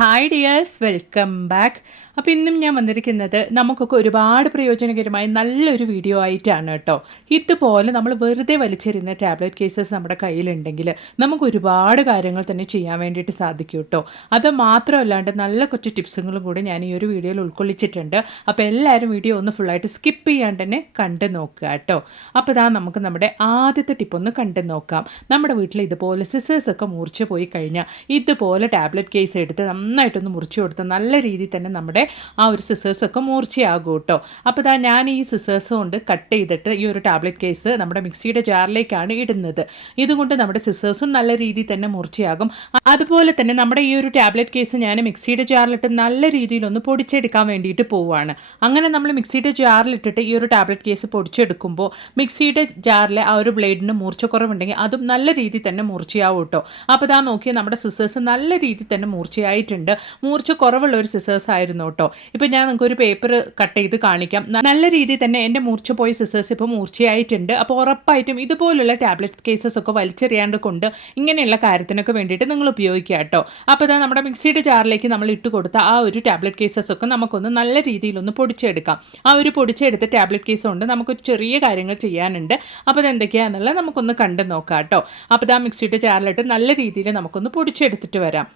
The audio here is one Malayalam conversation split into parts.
ഹായ് ഡിയേഴ്സ് വെൽക്കം ബാക്ക് അപ്പോൾ ഇന്നും ഞാൻ വന്നിരിക്കുന്നത് നമുക്കൊക്കെ ഒരുപാട് പ്രയോജനകരമായ നല്ലൊരു വീഡിയോ ആയിട്ടാണ് കേട്ടോ. ഇതുപോലെ നമ്മൾ വെറുതെ വലിച്ചെറിയുന്ന ടാബ്ലറ്റ് കേസസ് നമ്മുടെ കയ്യിലുണ്ടെങ്കിൽ നമുക്ക് ഒരുപാട് കാര്യങ്ങൾ തന്നെ ചെയ്യാൻ വേണ്ടിയിട്ട് സാധിക്കും കേട്ടോ. അത് മാത്രമല്ലാണ്ട് നല്ല കുറച്ച് ടിപ്സുകളും കൂടി ഞാൻ ഈ ഒരു വീഡിയോയിൽ ഉൾക്കൊള്ളിച്ചിട്ടുണ്ട്. അപ്പോൾ എല്ലാവരും വീഡിയോ ഒന്ന് ഫുള്ളായിട്ട് സ്കിപ്പ് ചെയ്യാണ്ട് തന്നെ കണ്ടു നോക്കുക കേട്ടോ. അപ്പോൾ ഇതാ നമുക്ക് നമ്മുടെ ആദ്യത്തെ ടിപ്പ് ഒന്ന് കണ്ടു നോക്കാം. നമ്മുടെ വീട്ടിൽ ഇതുപോലെ സിസേഴ്സൊക്കെ മൂർച്ച പോയി കഴിഞ്ഞാൽ ഇതുപോലെ ടാബ്ലറ്റ് കേസ് എടുത്ത് നന്നായിട്ടൊന്ന് മുറിച്ച് കൊടുത്ത് നല്ല രീതിയിൽ തന്നെ നമ്മുടെ ആ ഒരു സിസേഴ്സൊക്കെ മൂർച്ചയാകും കേട്ടോ അപ്പോൾ ഇതാ ഞാൻ ഈ സിസേഴ്സ് കൊണ്ട് കട്ട് ചെയ്തിട്ട് ഈ ഒരു ടാബ്ലറ്റ് കേസ് നമ്മുടെ മിക്സിയുടെ ജാറിലേക്കാണ് ഇടുന്നത്. ഇതുകൊണ്ട് നമ്മുടെ സിസേഴ്സും നല്ല രീതിയിൽ തന്നെ മുറിച്ചയാകും അതുപോലെ തന്നെ നമ്മുടെ ഈ ഒരു ടാബ്ലറ്റ് കേസ് ഞാൻ മിക്സിയുടെ ജാറിലിട്ട് നല്ല രീതിയിലൊന്ന് പൊടിച്ചെടുക്കാൻ വേണ്ടിയിട്ട് പോവുകയാണ് അങ്ങനെ നമ്മൾ മിക്സിയുടെ ജാറിലിട്ടിട്ട് ഈ ഒരു ടാബ്ലറ്റ് കേസ് പൊടിച്ചെടുക്കുമ്പോൾ മിക്സിയുടെ ജാറിലെ ആ ഒരു ബ്ലേഡിന് മൂർച്ചക്കുറവുണ്ടെങ്കിൽ അതും നല്ല രീതിയിൽ തന്നെ മൂർച്ചയാവും കേട്ടോ അപ്പോൾ ഇതാ നോക്കിയാൽ നമ്മുടെ സിസേഴ്സ് നല്ല രീതിയിൽ തന്നെ മൂർച്ചയായിട്ടുണ്ട്. മൂർച്ച കുറവുള്ള ഒരു സിസേഴ്സ് ആയിരുന്നു കേട്ടോ. ഇപ്പം ഞാൻ നിങ്ങൾക്ക് ഒരു പേപ്പർ കട്ട് ചെയ്ത് കാണിക്കാം. നല്ല രീതിയിൽ തന്നെ എന്റെ മൂർച്ച പോയ സിസേഴ്സ് ഇപ്പോൾ മൂർച്ചയായിട്ടുണ്ട്. അപ്പോൾ ഉറപ്പായിട്ടും ഇതുപോലുള്ള ടാബ്ലറ്റ് കേസസ് ഒക്കെ വലിച്ചെറിയാണ്ട് കൊണ്ട് ഇങ്ങനെയുള്ള കാര്യത്തിനൊക്കെ വേണ്ടിയിട്ട് നിങ്ങൾ ഉപയോഗിക്കുക കേട്ടോ. അപ്പോൾ ഇതാ നമ്മുടെ മിക്സിയുടെ ജാറിലേക്ക് നമ്മൾ ഇട്ട് കൊടുത്ത ആ ഒരു ടാബ്ലറ്റ് കേസസ് ഒക്കെ നമുക്കൊന്ന് നല്ല രീതിയിലൊന്ന് പൊടിച്ചെടുക്കാം. ആ ഒരു പൊടിച്ചെടുത്ത ടാബ്ലറ്റ് കേസ് കൊണ്ട് നമുക്ക് ചെറിയ കാര്യങ്ങൾ ചെയ്യാനുണ്ട്. അപ്പോൾ അതെന്തൊക്കെയാണെന്നുള്ളത് നമുക്കൊന്ന് കണ്ടു നോക്കാം കേട്ടോ. അപ്പോൾ ഇതാ മിക്സിയുടെ ജാറിലിട്ട് നല്ല രീതിയിൽ നമുക്കൊന്ന് പൊടിച്ചെടുത്തിട്ട് വരാം.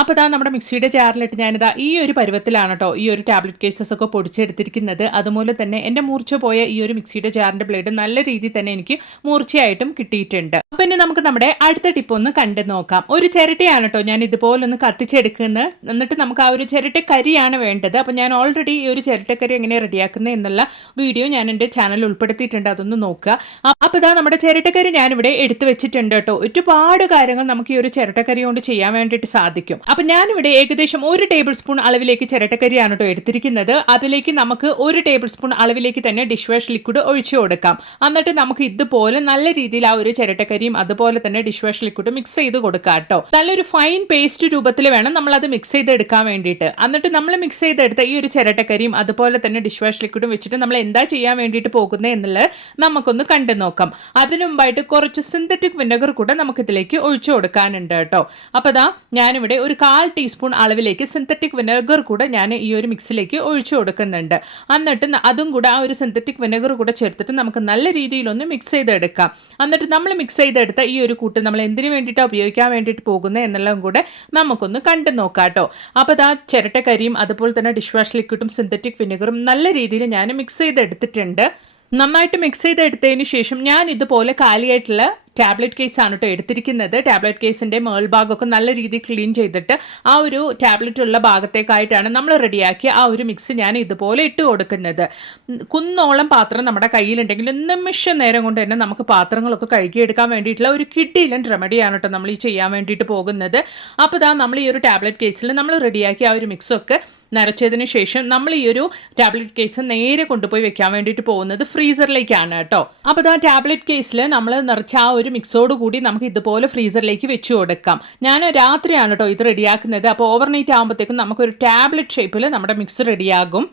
അപ്പോൾ ഇതാ നമ്മുടെ മിക്സിയുടെ ജാറിലിട്ട് ഞാനിതാ ഈ ഒരു പരുവത്തിലാണ് കേട്ടോ ഈ ഒരു ടാബ്ലറ്റ് കേസസ് ഒക്കെ പൊടിച്ചെടുത്തിരിക്കുന്നത്. അതുപോലെ തന്നെ എന്റെ മൂർച്ച പോയ ഈ ഒരു മിക്സിയുടെ ജാറിന്റെ ബ്ലേഡ് നല്ല രീതിയിൽ തന്നെ എനിക്ക് മൂർച്ചയായിട്ടും കിട്ടിയിട്ടുണ്ട്. അപ്പം ഇനി നമുക്ക് നമ്മുടെ അടുത്ത ടിപ്പ് ഒന്ന് കണ്ടു നോക്കാം. ഒരു ചിരട്ടയാണ് കേട്ടോ ഞാൻ ഇതുപോലെ ഒന്ന് കത്തിച്ചെടുക്കുന്നത്. എന്നിട്ട് നമുക്ക് ആ ഒരു ചിരട്ട കരിയാണ് വേണ്ടത്. അപ്പോൾ ഞാൻ ഓൾറെഡി ഈ ഒരു ചിരട്ടക്കരി എങ്ങനെ റെഡിയാക്കുന്നത് എന്നുള്ള വീഡിയോ ഞാൻ എന്റെ ചാനൽ ഉൾപ്പെടുത്തിയിട്ടുണ്ട്. അതൊന്ന് നോക്കുക. അപ്പോൾ ഇതാ നമ്മുടെ ചിരട്ടക്കരി ഞാനിവിടെ എടുത്തു വെച്ചിട്ടുണ്ട് കേട്ടോ ഒരുപാട് കാര്യങ്ങൾ നമുക്ക് ഈ ഒരു ചിരട്ടക്കരി കൊണ്ട് ചെയ്യാൻ വേണ്ടിയിട്ട് സാധിക്കും. അപ്പം ഞാനിവിടെ ഏകദേശം ഒരു ടേബിൾ സ്പൂൺ അളവിലേക്ക് ചിരട്ടക്കരിയാണ് കേട്ടോ എടുത്തിരിക്കുന്നത്. അതിലേക്ക് നമുക്ക് ഒരു ടേബിൾ സ്പൂൺ അളവിലേക്ക് തന്നെ ഡിഷ് വാഷ് ലിക്വിഡ് ഒഴിച്ചു കൊടുക്കാം. എന്നിട്ട് നമുക്ക് ഇതുപോലെ നല്ല രീതിയിൽ ആ ഒരു ചിരട്ടക്കരിയും അതുപോലെ തന്നെ ഡിഷ് വാഷ് ലിക്വിഡ് മിക്സ് ചെയ്ത് കൊടുക്കാം കേട്ടോ നല്ലൊരു ഫൈൻ പേസ്റ്റ് രൂപത്തിൽ വേണം നമ്മൾ അത് മിക്സ് ചെയ്തെടുക്കാൻ വേണ്ടിയിട്ട്. എന്നിട്ട് നമ്മൾ മിക്സ് ചെയ്തെടുത്ത ഈ ഒരു ചിരട്ടക്കരിയും അതുപോലെ തന്നെ ഡിഷ് വാഷ് ലിക്വിഡും വെച്ചിട്ട് നമ്മൾ എന്താ ചെയ്യാൻ വേണ്ടിയിട്ട് പോകുന്നത് എന്നുള്ളത് നമുക്കൊന്ന് കണ്ടു നോക്കാം. അതിനു മുമ്പായിട്ട് കുറച്ച് സിന്തറ്റിക് വിനെഗർ കൂടെ നമുക്കിതിലേക്ക് ഒഴിച്ചു കൊടുക്കാനുണ്ട് കേട്ടോ അപ്പോൾ ദാ ഞാനിവിടെ ഒരു കാൽ ടീസ്പൂൺ അളവിലേക്ക് സിന്തറ്റിക് വിനെഗർ കൂടെ ഞാൻ ഈ ഒരു മിക്സിലേക്ക് ഒഴിച്ചു കൊടുക്കുന്നുണ്ട്. എന്നിട്ട് അതും കൂടെ ആ ഒരു സിന്തറ്റിക് വിനെഗർ കൂടെ ചേർത്തിട്ട് നമുക്ക് നല്ല രീതിയിലൊന്ന് മിക്സ് ചെയ്തെടുക്കാം. എന്നിട്ട് നമ്മൾ മിക്സ് ചെയ്തെടുത്ത ഈ ഒരു കൂട്ട് നമ്മൾ എന്തിനു വേണ്ടിയിട്ടാണ് ഉപയോഗിക്കാൻ വേണ്ടിയിട്ട് പോകുന്നത് എന്നെല്ലാം കൂടെ നമുക്കൊന്ന് കണ്ടു നോക്കാം കേട്ടോ അപ്പോൾ ആ ചിരട്ടക്കരിയും അതുപോലെ തന്നെ ഡിഷ് വാഷ് ലിക്വിഡും സിന്തറ്റിക് വിനെഗറും നല്ല രീതിയിൽ ഞാൻ മിക്സ് ചെയ്തെടുത്തിട്ടുണ്ട്. നന്നായിട്ട് മിക്സ് ചെയ്ത് എടുത്തതിന് ശേഷം ഞാൻ ഇതുപോലെ കാലിയായിട്ടുള്ള ടാബ്ലറ്റ് കേസാണ് കേട്ടോ എടുത്തിരിക്കുന്നത്. ടാബ്ലറ്റ് കേസിന്റെ മേൾഭാഗമൊക്കെ നല്ല രീതിയിൽ ക്ലീൻ ചെയ്തിട്ട് ആ ഒരു ടാബ്ലറ്റ് ഉള്ള ഭാഗത്തേക്കായിട്ടാണ് നമ്മൾ റെഡിയാക്കി ആ ഒരു മിക്സ് ഞാൻ ഇതുപോലെ ഇട്ട് കൊടുക്കുന്നത്. കുന്നോളം പാത്രം നമ്മുടെ കയ്യിലുണ്ടെങ്കിൽ നിമിഷ നേരം കൊണ്ട് തന്നെ നമുക്ക് പാത്രങ്ങളൊക്കെ കഴുകിയെടുക്കാൻ വേണ്ടിയിട്ടുള്ള ഒരു കിഡിലൻ റെമഡിയാണ് കേട്ടോ നമ്മൾ ഈ ചെയ്യാൻ വേണ്ടിയിട്ട് പോകുന്നത്. അപ്പോൾ ഇതാ നമ്മൾ ഈ ഒരു ടാബ്ലറ്റ് കേസിൽ നമ്മൾ റെഡിയാക്കി ആ ഒരു മിക്സൊക്കെ നരച്ചതിന് ശേഷം നമ്മൾ ഈ ഒരു ടാബ്ലറ്റ് കേസ് നേരെ കൊണ്ടുപോയി വെക്കാൻ വേണ്ടിയിട്ട് പോകുന്നത് ഫ്രീസറിലേക്കാണ് കേട്ടോ. അപ്പോൾ ആ ടാബ്ലറ്റ് കേസിൽ നമ്മൾ നിറച്ച ആ ഒരു മിക്സോട് കൂടി നമുക്ക് ഇതുപോലെ ഫ്രീസറിലേക്ക് വെച്ചു കൊടുക്കാം. ഞാൻ രാത്രിയാണ് കേട്ടോ ഇത് റെഡിയാക്കുന്നത് അപ്പോൾ ഓവർനൈറ്റ് ആകുമ്പോഴത്തേക്കും നമുക്കൊരു ടാബ്ലറ്റ് ഷേപ്പിൽ നമ്മുടെ മിക്സ് റെഡിയാകും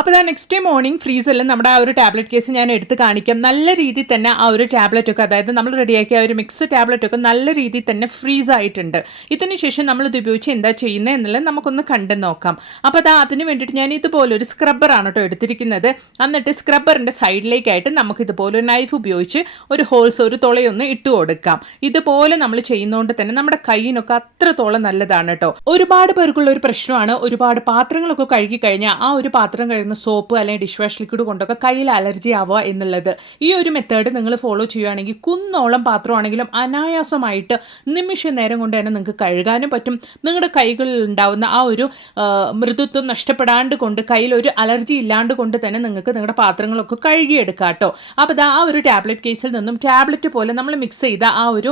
അപ്പോൾ ഞാൻ നെക്സ്റ്റ് ഡേ മോർണിംഗ് ഫ്രീസറിൽ നമ്മുടെ ആ ഒരു ടാബ്ലറ്റ് കേസ് ഞാൻ എടുത്ത് കാണിക്കാം. നല്ല രീതിയിൽ തന്നെ ആ ഒരു ടാബ്ലറ്റ് ഒക്കെ അതായത് നമ്മൾ റെഡിയാക്കിയ ഒരു മിക്സ് ടാബ്ലറ്റ് ഒക്കെ നല്ല രീതിയിൽ തന്നെ ഫ്രീസ് ആയിട്ടുണ്ട്. ഇതിന് ശേഷം നമ്മൾ ഇത് ഉപയോഗിച്ച് എന്താ ചെയ്യുന്നത് എന്നുള്ളത് നമുക്കൊന്ന് കണ്ടു നോക്കാം. അപ്പോൾ അതാ അതിന് വേണ്ടിയിട്ട് ഞാൻ ഇതുപോലെ ഒരു സ്ക്രബ്ബറാണ് കേട്ടോ എടുത്തിരിക്കുന്നത്. എന്നിട്ട് സ്ക്രബ്ബറിന്റെ സൈഡിലേക്കായിട്ട് നമുക്ക് ഇതുപോലെ ഒരു നൈഫ് ഉപയോഗിച്ച് ഒരു ഹോൾസ് ഒരു തുളയൊന്ന് ഇട്ട് കൊടുക്കാം. ഇതുപോലെ നമ്മൾ ചെയ്യുന്നതുകൊണ്ട് തന്നെ നമ്മുടെ കയ്യിനൊക്കെ അത്രത്തോളം നല്ലതാണ് കേട്ടോ ഒരുപാട് പേർക്കുള്ള ഒരു പ്രശ്നമാണ്. ഒരുപാട് പാത്രങ്ങളൊക്കെ കഴുകി കഴിഞ്ഞാൽ ആ ഒരു പാത്രം കഴുകുന്ന സോപ്പ് അല്ലെങ്കിൽ ഡിഷ് വാഷ് ലിക്വിഡ് കൊണ്ടൊക്കെ കയ്യിൽ അലർജി ആവുക എന്നുള്ളത്. ഈ ഒരു മെത്തേഡ് നിങ്ങൾ ഫോളോ ചെയ്യുകയാണെങ്കിൽ കുന്നോളം പാത്രമാണെങ്കിലും അനായാസമായിട്ട് നിമിഷ നേരം കൊണ്ട് തന്നെ നിങ്ങൾക്ക് കഴുകാനും പറ്റും. നിങ്ങളുടെ കൈകളിൽ ഉണ്ടാവുന്ന ആ ഒരു മൃദുത്വം നഷ്ടപ്പെടാണ്ട് കൊണ്ട് കയ്യിൽ ഒരു അലർജി ഇല്ലാണ്ട് കൊണ്ട് തന്നെ നിങ്ങൾക്ക് നിങ്ങളുടെ പാത്രങ്ങളൊക്കെ കഴുകിയെടുക്കാം കേട്ടോ. അപ്പോൾ ആ ഒരു ടാബ്ലറ്റ് കേസിൽ നിന്നും ടാബ്ലറ്റ് പോലെ നമ്മൾ മിക്സ് ചെയ്ത ആ ഒരു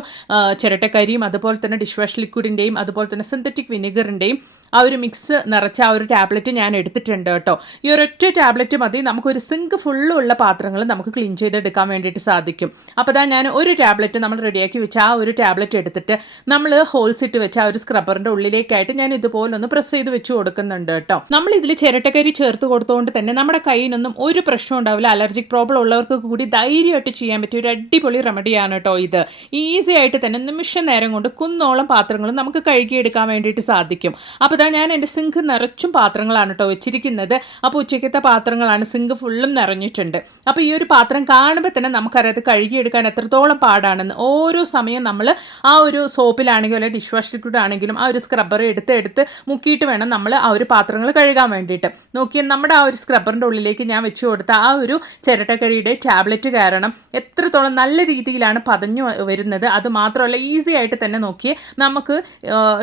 ചിരട്ടക്കരിയും അതുപോലെ തന്നെ ഡിഷ് വാഷ് ലിക്വിഡിന്റെയും അതുപോലെ തന്നെ സിന്തറ്റിക് വിനെഗറിന്റെയും ആ ഒരു മിക്സ് നിറച്ച ആ ഒരു ടാബ്ലറ്റ് ഞാൻ എടുത്തിട്ടുണ്ട് കേട്ടോ. ഈ ഒരൊറ്റ ടാബ്ലറ്റ് മതി. നമുക്കൊരു സിങ്ക് ഫുള്ളുള്ള പാത്രങ്ങൾ നമുക്ക് ക്ലീൻ ചെയ്തെടുക്കാൻ വേണ്ടിയിട്ട് സാധിക്കും. അപ്പോൾ അതാ ഞാൻ ഒരു ടാബ്ലറ്റ് നമ്മൾ റെഡിയാക്കി വെച്ച ആ ഒരു ടാബ്ലറ്റ് എടുത്തിട്ട് നമ്മൾ ഹോൾസ് ഇട്ട് വെച്ച ആ ഒരു സ്ക്രബ്ബറിന്റെ ഉള്ളിലേക്കായിട്ട് ഞാൻ ഇതുപോലൊന്ന് പ്രസ് ചെയ്ത് വെച്ച് കൊടുക്കുന്നുണ്ട് കേട്ടോ. നമ്മൾ ഇതിൽ ചിരട്ടക്കരി ചേർത്ത് കൊടുത്തുകൊണ്ട് തന്നെ നമ്മുടെ കയ്യിനൊന്നും ഒരു പ്രശ്നം ഉണ്ടാവില്ല. അലർജിക് പ്രോബ്ലം ഉള്ളവർക്ക് കൂടി ധൈര്യമായിട്ട് ചെയ്യാൻ പറ്റിയ ഒരു അടിപൊളി റെമഡിയാണ് കേട്ടോ ഇത്. ഈസി ആയിട്ട് തന്നെ നിമിഷ നേരം കൊണ്ട് കുന്നോളം പാത്രങ്ങളും നമുക്ക് കഴുകിയെടുക്കാൻ വേണ്ടിയിട്ട് സാധിക്കും. അപ്പോൾ അതാ ഞാൻ എന്റെ സിങ്ക് നിറച്ചും പാത്രങ്ങളാണ് കേട്ടോ വെച്ചിരിക്കുന്നത്. അപ്പോൾ ഉച്ചയ്ക്കത്തെ പാത്രങ്ങളാണ് സിങ്ക് ഫുള്ളും നിറഞ്ഞിട്ടുണ്ട്. അപ്പോൾ ഈ ഒരു പാത്രം കാണുമ്പോൾ തന്നെ നമുക്കറിയാം അത് കഴുകിയെടുക്കാൻ എത്രത്തോളം പാടാണെന്ന്. ഓരോ സമയം നമ്മൾ ആ ഒരു സോപ്പിലാണെങ്കിലും അല്ലെങ്കിൽ ഡിഷ് വാഷ് ലിക്വിഡ് ആണെങ്കിലും ആ ഒരു സ്ക്രബ്ബർ എടുത്ത് എടുത്ത് മുക്കിയിട്ട് വേണം നമ്മൾ ആ ഒരു പാത്രങ്ങൾ കഴുകാൻ വേണ്ടിയിട്ട്. നോക്കിയാൽ നമ്മുടെ ആ ഒരു സ്ക്രബ്ബറിന്റെ ഉള്ളിലേക്ക് ഞാൻ വെച്ച് കൊടുത്ത ആ ഒരു ചിരട്ടക്കരിയുടെ ടാബ്ലറ്റ് കാരണം എത്രത്തോളം നല്ല രീതിയിലാണ് പതഞ്ഞു വരുന്നത്. അത് മാത്രമല്ല ഈസി ആയിട്ട് തന്നെ നോക്കിയേ നമുക്ക്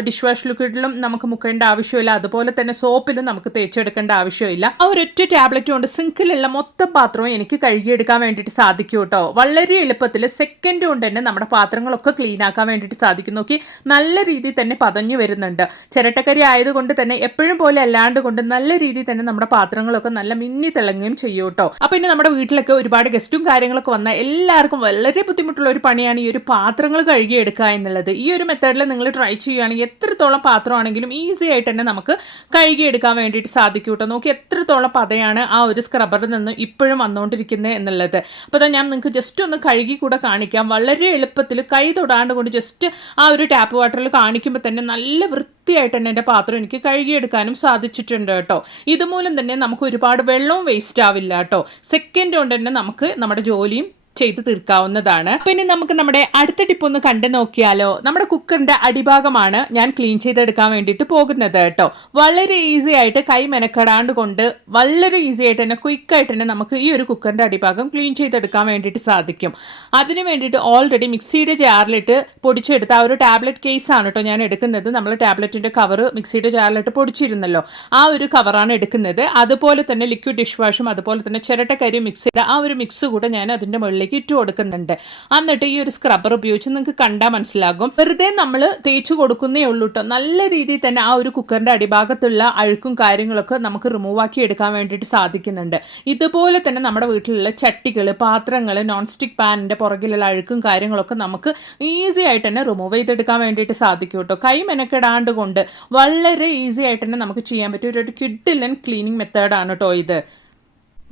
ഡിഷ് വാഷ് ലിക്വിഡിലും നമുക്ക് മുക്കേണ്ട ആവശ്യമില്ല. അതുപോലെ തന്നെ സോപ്പിലും നമുക്ക് തേച്ചെടുക്കേണ്ട ആവശ്യമില്ല. ആ ഒരൊറ്റ ടാബ്ലറ്റ് കൊണ്ട് സിങ്കിലുള്ള മൊത്തം പാത്രവും എനിക്ക് കഴുകിയെടുക്കാൻ വേണ്ടിയിട്ട് സാധിക്കും കേട്ടോ. വളരെ എളുപ്പത്തിൽ സെക്കൻഡ് കൊണ്ട് തന്നെ നമ്മുടെ പാത്രങ്ങളൊക്കെ ക്ലീൻ ആക്കാൻ വേണ്ടിയിട്ട് സാധിക്കും. നോക്കി നല്ല രീതിയിൽ തന്നെ പതഞ്ഞു വരുന്നുണ്ട്. ചിരട്ടക്കരി ആയതുകൊണ്ട് തന്നെ എപ്പോഴും പോലെ അല്ലാണ്ട് കൊണ്ട് നല്ല രീതിയിൽ തന്നെ നമ്മുടെ പാത്രങ്ങളൊക്കെ നല്ല മിന്നി തിളങ്ങുകയും ചെയ്യും കേട്ടോ. അപ്പൊ ഇനി നമ്മുടെ വീട്ടിലൊക്കെ ഒരുപാട് ഗസ്റ്റും കാര്യങ്ങളൊക്കെ വന്നാൽ എല്ലാവർക്കും വളരെ ബുദ്ധിമുട്ടുള്ള ഒരു പണിയാണ് ഈ ഒരു പാത്രങ്ങൾ കഴുകിയെടുക്കുക എന്നുള്ളത്. ഈ ഒരു മെത്തേഡിൽ നിങ്ങൾ ട്രൈ ചെയ്യുകയാണെങ്കിൽ എത്രത്തോളം പാത്രമാണെങ്കിലും ഈസി തന്നെ നമുക്ക് കഴുകിയെടുക്കാൻ വേണ്ടിയിട്ട് സാധിക്കും കേട്ടോ. നോക്കി എത്രത്തോളം പതയാണ് ആ ഒരു സ്ക്രബറിൽ നിന്ന് ഇപ്പോഴും വന്നുകൊണ്ടിരിക്കുന്നത് എന്നുള്ളത്. അപ്പോൾ ഞാൻ നിങ്ങൾക്ക് ജസ്റ്റ് ഒന്ന് കഴുകി കൂടെ കാണിക്കാം. വളരെ എളുപ്പത്തിൽ കൈ തൊടാണ്ട് കൊണ്ട് ജസ്റ്റ് ആ ഒരു ടാപ്പ് വാട്ടറിൽ കാണിക്കുമ്പോൾ തന്നെ നല്ല വൃത്തിയായിട്ട് തന്നെ എന്റെ പാത്രം എനിക്ക് കഴുകിയെടുക്കാനും സാധിച്ചിട്ടുണ്ട് കേട്ടോ. ഇതുമൂലം തന്നെ നമുക്ക് ഒരുപാട് വെള്ളവും വേസ്റ്റ് ആവില്ല കേട്ടോ. സെക്കൻഡ് കൊണ്ട് തന്നെ നമുക്ക് നമ്മുടെ ജോലിയും ചെയ്ത് തീർക്കാവുന്നതാണ്. പിന്നെ നമുക്ക് നമ്മുടെ അടുത്ത ടിപ്പ് ഒന്ന് കണ്ടു നോക്കിയാലോ. നമ്മുടെ കുക്കറിന്റെ അടിഭാഗമാണ് ഞാൻ ക്ലീൻ ചെയ്തെടുക്കാൻ വേണ്ടിയിട്ട് പോകുന്നത് കേട്ടോ. വളരെ ഈസി ആയിട്ട് കൈ മെനക്കെടാണ്ട് കൊണ്ട് വളരെ ഈസി ആയിട്ട് തന്നെ ക്വിക്ക് ആയിട്ട് തന്നെ നമുക്ക് ഈ ഒരു കുക്കറിന്റെ അടിഭാഗം ക്ലീൻ ചെയ്തെടുക്കാൻ വേണ്ടിയിട്ട് സാധിക്കും. അതിന് വേണ്ടിയിട്ട് ഓൾറെഡി മിക്സിയുടെ ജാറിലിട്ട് പൊടിച്ചെടുത്ത ആ ഒരു ടാബ്ലറ്റ് കേസ് ആണ് കേട്ടോ ഞാൻ എടുക്കുന്നത്. നമ്മൾ ടാബ്ലറ്റിന്റെ കവർ മിക്സിയുടെ ജാറിലിട്ട് പൊടിച്ചിരുന്നല്ലോ. ആ ഒരു കവറാണ് എടുക്കുന്നത്. അതുപോലെ തന്നെ ലിക്വിഡ് ഡിഷ് വാഷും അതുപോലെ തന്നെ ചിരട്ടക്കരി മിക്സ് ആ ഒരു മിക്സ് കൂടെ ഞാൻ അതിന്റെ മുകളിലേക്ക് ഇട്ട് കൊടുക്കുന്നുണ്ട്. എന്നിട്ട് ഈ ഒരു സ്ക്രബ്ബർ ഉപയോഗിച്ച് നിങ്ങൾക്ക് കണ്ടാൽ മനസ്സിലാകും. വെറുതെ നമ്മൾ തേച്ച് കൊടുക്കുന്നേ ഉള്ളൂ കേട്ടോ നല്ല രീതിയിൽ തന്നെ ആ ഒരു കുക്കറിന്റെ അടിഭാഗത്തുള്ള അഴുക്കും കാര്യങ്ങളൊക്കെ നമുക്ക് റിമൂവ് ആക്കി എടുക്കാൻ വേണ്ടിയിട്ട് സാധിക്കുന്നുണ്ട്. ഇതുപോലെ തന്നെ നമ്മുടെ വീട്ടിലുള്ള ചട്ടികൾ പാത്രങ്ങൾ നോൺ സ്റ്റിക് പാനിന്റെ പുറകിലുള്ള അഴുക്കും കാര്യങ്ങളൊക്കെ നമുക്ക് ഈസി ആയിട്ട് തന്നെ റിമൂവ് ചെയ്തെടുക്കാൻ വേണ്ടിയിട്ട് സാധിക്കും കേട്ടോ കൈ മെനക്കെടാണ്ട് കൊണ്ട് വളരെ ഈസി ആയിട്ട് തന്നെ നമുക്ക് ചെയ്യാൻ പറ്റിയ ഒരു കിഡിലൻ ക്ലീനിങ് മെത്തേഡാണ് കേട്ടോ ഇത്.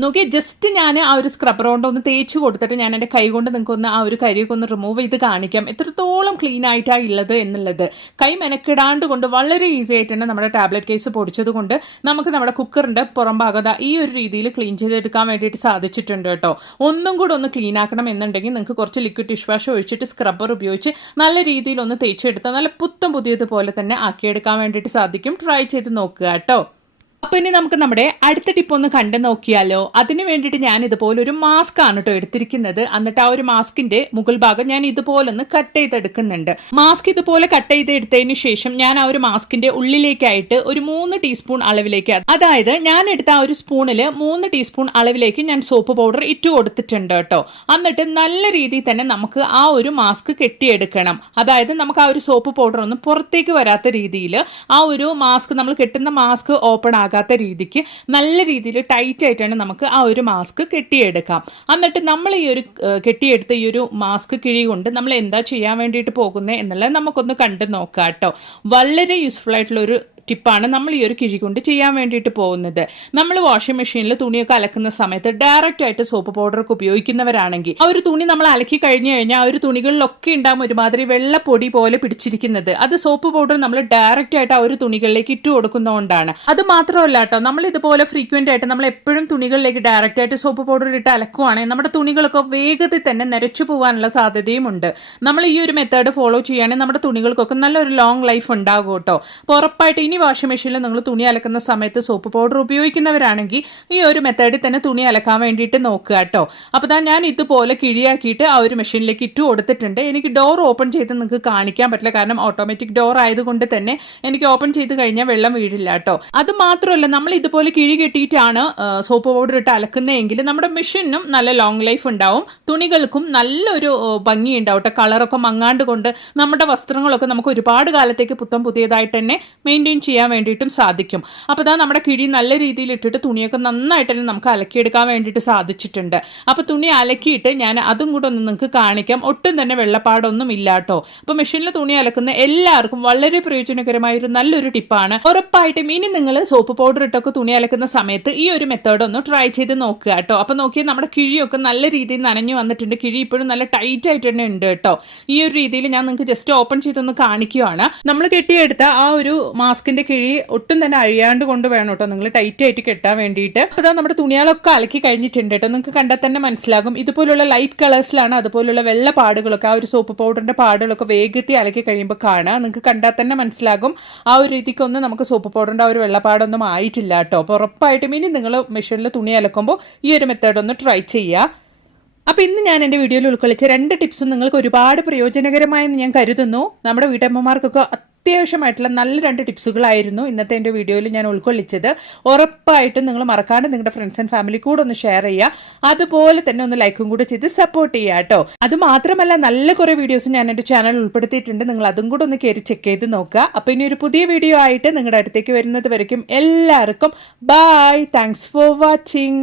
നോക്കി ജസ്റ്റ് ഞാൻ ആ ഒരു സ്ക്രബ്ബർ കൊണ്ട് ഒന്ന് തേച്ച് കൊടുത്തിട്ട് ഞാൻ എന്റെ കൈ കൊണ്ട് നിങ്ങൾക്ക് ഒന്ന് ആ ഒരു കരിയൊക്കെ ഒന്ന് റിമൂവ് ചെയ്ത് കാണിക്കാം. എത്രത്തോളം ക്ലീൻ ആയിട്ടാണ് ഉള്ളത് എന്നുള്ളത്. കൈ മെനക്കിടാണ്ട് കൊണ്ട് വളരെ ഈസി ആയിട്ട് തന്നെ നമ്മുടെ ടാബ്ലറ്റ് കേസ് പൊടിച്ചത് കൊണ്ട് നമുക്ക് നമ്മുടെ കുക്കറിന്റെ പുറം ഭാഗത ഈ ഒരു രീതിയിൽ ക്ലീൻ ചെയ്തെടുക്കാൻ വേണ്ടിയിട്ട് സാധിച്ചിട്ടുണ്ട് കേട്ടോ. ഒന്നും കൂടെ ഒന്ന് ക്ലീൻ ആക്കണം എന്നുണ്ടെങ്കിൽ നിങ്ങൾക്ക് കുറച്ച് ലിക്വിഡ് ഡിഷ് വാഷ് ഒഴിച്ചിട്ട് സ്ക്രബ്ബർ ഉപയോഗിച്ച് നല്ല രീതിയിൽ ഒന്ന് തേച്ചെടുത്താൽ നല്ല പുത്തം പുതിയതുപോലെ തന്നെ ആക്കിയെടുക്കാൻ വേണ്ടിയിട്ട് സാധിക്കും. ട്രൈ ചെയ്ത് നോക്കുക കേട്ടോ. അപ്പൊ ഇനി നമുക്ക് നമ്മുടെ അടുത്ത ടിപ്പ് ഒന്ന് കണ്ടു നോക്കിയാലോ. അതിനു വേണ്ടിയിട്ട് ഞാൻ ഇതുപോലെ ഒരു മാസ്ക് ആണ് കേട്ടോ എടുത്തിരിക്കുന്നത്. എന്നിട്ട് ആ ഒരു മാസ്കിന്റെ മുകൾ ഭാഗം ഞാൻ ഇതുപോലെ ഒന്ന് കട്ട് ചെയ്തെടുക്കുന്നുണ്ട്. മാസ്ക് ഇതുപോലെ കട്ട് ചെയ്ത് എടുത്തതിന് ശേഷം ഞാൻ ആ ഒരു മാസ്കിന്റെ ഉള്ളിലേക്കായിട്ട് ഒരു മൂന്ന് ടീസ്പൂൺ അളവിലേക്ക് അതായത് ഞാൻ എടുത്ത ആ ഒരു സ്പൂണിൽ മൂന്ന് ടീസ്പൂൺ അളവിലേക്ക് ഞാൻ സോപ്പ് പൗഡർ ഇട്ട് കൊടുത്തിട്ടുണ്ട് കേട്ടോ എന്നിട്ട് നല്ല രീതിയിൽ തന്നെ നമുക്ക് ആ ഒരു മാസ്ക് കെട്ടിയെടുക്കണം. അതായത് നമുക്ക് ആ ഒരു സോപ്പ് പൗഡർ ഒന്നും പുറത്തേക്ക് വരാത്ത രീതിയിൽ ആ ഒരു മാസ്ക് നമ്മൾ കെട്ടുന്ന മാസ്ക് ഓപ്പൺ ആകാൻ ആകാത്ത രീതിക്ക് നല്ല രീതിയിൽ ടൈറ്റ് ആയിട്ടാണ് നമുക്ക് ആ ഒരു മാസ്ക് കെട്ടിയെടുക്കാം. എന്നിട്ട് നമ്മൾ ഈ ഒരു കെട്ടിയെടുത്ത ഈ ഒരു മാസ്ക് കിഴി കൊണ്ട് നമ്മൾ എന്താ ചെയ്യാൻ വേണ്ടിയിട്ട് പോകുന്നത് എന്നുള്ളത് നമുക്കൊന്ന് കണ്ടു നോക്കാം കേട്ടോ വളരെ യൂസ്ഫുൾ ആയിട്ടുള്ള ഒരു ടിപ്പാണ് നമ്മൾ ഈ ഒരു കിഴി കൊണ്ട് ചെയ്യാൻ വേണ്ടിയിട്ട് പോകുന്നത്. നമ്മൾ വാഷിംഗ് മെഷീനിൽ തുണിയൊക്കെ അലക്കുന്ന സമയത്ത് ഡയറക്റ്റ് ആയിട്ട് സോപ്പ് പൗഡർ ഒക്കെ ഉപയോഗിക്കുന്നവരാണെങ്കിൽ ആ ഒരു തുണി നമ്മൾ അലക്കി കഴിഞ്ഞു കഴിഞ്ഞാൽ ആ ഒരു തുണികളിലൊക്കെ ഉണ്ടാകും ഒരുമാതിരി വെള്ളപ്പൊടി പോലെ പിടിച്ചിരിക്കുന്നത്. അത് സോപ്പ് പൗഡർ നമ്മൾ ഡയറക്റ്റ് ആയിട്ട് ആ ഒരു തുണികളിലേക്ക് ഇട്ട് കൊടുക്കുന്നതുകൊണ്ടാണ് അത് മാത്രമല്ല കേട്ടോ നമ്മൾ ഇതുപോലെ ഫ്രീക്വന്റ് ആയിട്ട് നമ്മൾ എപ്പോഴും തുണികളിലേക്ക് ഡയറക്റ്റ് ആയിട്ട് സോപ്പ് പൗഡർ ഇട്ട് അലക്കുവാണെങ്കിൽ നമ്മുടെ തുണികളൊക്കെ വേഗത്തിൽ തന്നെ നിരച്ചു പോകാനുള്ള സാധ്യതയും ഉണ്ട് നമ്മൾ ഈ ഒരു മെത്തേഡ് ഫോളോ ചെയ്യുകയാണെങ്കിൽ നമ്മുടെ തുണികൾക്കൊക്കെ നല്ലൊരു ലോങ് ലൈഫ് ഉണ്ടാകും കേട്ടോ ഉറപ്പായിട്ട് ഇനി വാഷിംഗ് മെഷീനിൽ നിങ്ങൾ തുണി അലക്കുന്ന സമയത്ത് സോപ്പ് പൗഡർ ഉപയോഗിക്കുന്നവരാണെങ്കിൽ ഈ ഒരു മെത്തേഡിൽ തന്നെ തുണി അലക്കാൻ വേണ്ടിയിട്ട് നോക്കുക കേട്ടോ അപ്പോൾ താ ഞാൻ ഇതുപോലെ കിഴിയാക്കിയിട്ട് ആ ഒരു മെഷീനിലേക്ക് ഇട്ട് കൊടുത്തിട്ടുണ്ട്. എനിക്ക് ഡോർ ഓപ്പൺ ചെയ്ത് നിങ്ങൾക്ക് കാണിക്കാൻ പറ്റില്ല. കാരണം ഓട്ടോമാറ്റിക് ഡോർ ആയതുകൊണ്ട് തന്നെ എനിക്ക് ഓപ്പൺ ചെയ്ത് കഴിഞ്ഞാൽ വെള്ളം വീഴില്ല കേട്ടോ അത് മാത്രമല്ല നമ്മൾ ഇതുപോലെ കിഴി കെട്ടിയിട്ടാണ് സോപ്പ് പൗഡർ ഇട്ട് അലക്കുന്നതെങ്കിൽ നമ്മുടെ മെഷീനും നല്ല ലോങ് ലൈഫ് ഉണ്ടാവും. തുണികൾക്കും നല്ലൊരു ഭംഗി ഉണ്ടാവും കേട്ടോ കളറൊക്കെ മങ്ങാണ്ട് കൊണ്ട് നമ്മുടെ വസ്ത്രങ്ങളൊക്കെ നമുക്ക് ഒരുപാട് കാലത്തേക്ക് പുത്തം പുതിയതായിട്ട് തന്നെ മെയിന്റെയിൻ ചെയ്യാൻ വേണ്ടിയിട്ടും സാധിക്കും. അപ്പോൾ ഇതാ നമ്മുടെ കിഴി നല്ല രീതിയിൽ ഇട്ടിട്ട് തുണിയൊക്കെ നന്നായിട്ട് തന്നെ നമുക്ക് അലക്കിയെടുക്കാൻ വേണ്ടിയിട്ട് സാധിച്ചിട്ടുണ്ട്. അപ്പോൾ തുണി അലക്കിയിട്ട് ഞാൻ അതും കൂടെ ഒന്ന് നിങ്ങൾക്ക് കാണിക്കാം. ഒട്ടും തന്നെ വെള്ളപ്പാടൊന്നും ഇല്ല കേട്ടോ അപ്പോൾ മെഷീനിൽ തുണി അലക്കുന്ന എല്ലാവർക്കും വളരെ പ്രയോജനകരമായ ഒരു നല്ലൊരു ടിപ്പാണ്. ഉറപ്പായിട്ടും ഇനി നിങ്ങൾ സോപ്പ് പൗഡർ ഇട്ടൊക്കെ തുണി അലക്കുന്ന സമയത്ത് ഈ ഒരു മെത്തേഡ് ഒന്ന് ട്രൈ ചെയ്ത് നോക്കുക കേട്ടോ. അപ്പോൾ നോക്കിയാൽ നമ്മുടെ കിഴിയൊക്കെ നല്ല രീതിയിൽ നനഞ്ഞു വന്നിട്ടുണ്ട്. കിഴി ഇപ്പോഴും നല്ല ടൈറ്റ് ആയിട്ട് തന്നെ ഉണ്ട് കേട്ടോ. ഈ ഒരു രീതിയിൽ ഞാൻ നിങ്ങൾക്ക് ജസ്റ്റ് ഓപ്പൺ ചെയ്തൊന്ന് കാണിക്കുവാണ്. നമ്മൾ കെട്ടിയെടുത്ത ആ ഒരു മാസ്കിന്റെ ഇതിന്റെ കിഴി ഒട്ടും തന്നെ അഴിയാണ്ട് കൊണ്ട് വേണം കേട്ടോ. നിങ്ങൾ ടൈറ്റ് ആയിട്ട് കെട്ടാൻ വേണ്ടിയിട്ട്. അതാ നമ്മുടെ തുണികളൊക്കെ അലക്കി കഴിഞ്ഞിട്ടുണ്ട് കേട്ടോ. നിങ്ങൾക്ക് കണ്ടാൽ തന്നെ മനസ്സിലാകും. ഇതുപോലുള്ള ലൈറ്റ് കളേഴ്സിലാണ് അതുപോലുള്ള വെള്ള പാടുകളൊക്കെ ആ ഒരു സോപ്പ് പൗഡറിന്റെ പാടുകളൊക്കെ വേഗത്തിൽ അലക്കി കഴിയുമ്പോൾ കാണാം നിങ്ങൾക്ക് കണ്ടാൽ തന്നെ മനസ്സിലാകും. ആ ഒരു രീതിക്കൊന്നും നമുക്ക് സോപ്പ് പൗഡറിന്റെ ആ ഒരു വെള്ളപ്പാടൊന്നും ആയിട്ടില്ല കേട്ടോ. അപ്പോൾ ഉറപ്പായിട്ടും ഇനി നിങ്ങൾ മെഷീനിൽ തുണി അലക്കുമ്പോൾ ഈ ഒരു മെത്തേഡ് ഒന്ന് ട്രൈ ചെയ്യുക. അപ്പോൾ ഇന്ന് ഞാൻ എന്റെ വീഡിയോയിൽ ഉൾക്കൊള്ളിച്ച രണ്ട് ടിപ്സും നിങ്ങൾക്ക് ഒരുപാട് പ്രയോജനകരമായെന്ന് ഞാൻ കരുതുന്നു. നമ്മുടെ വീട്ടമ്മമാർക്കൊക്കെ അത്യാവശ്യമായിട്ടുള്ള നല്ല രണ്ട് ടിപ്സുകളായിരുന്നു ഇന്നത്തെ എന്റെ വീഡിയോയിൽ ഞാൻ ഉൾക്കൊള്ളിച്ചത്. ഉറപ്പായിട്ടും നിങ്ങൾ മറക്കാണ്ട് നിങ്ങളുടെ ഫ്രണ്ട്സ് ആൻഡ് ഫാമിലി കൂടെ ഒന്ന് ഷെയർ ചെയ്യുക. അതുപോലെ തന്നെ ഒന്ന് ലൈക്കും കൂടെ ചെയ്ത് സപ്പോർട്ട് ചെയ്യുക കേട്ടോ. അത് മാത്രമല്ല നല്ല കുറേ വീഡിയോസ് ഞാൻ എന്റെ ചാനൽ ഉൾപ്പെടുത്തിയിട്ടുണ്ട്. നിങ്ങൾ അതും കൂടെ ഒന്ന് കയറി ചെക്ക് ചെയ്ത് നോക്കുക. അപ്പോൾ ഇനി ഒരു പുതിയ വീഡിയോ ആയിട്ട് നിങ്ങളുടെ അടുത്തേക്ക് വരുന്നത് വരയ്ക്കും. എല്ലാവർക്കും ബായ് താങ്ക്സ് ഫോർ വാച്ചിങ്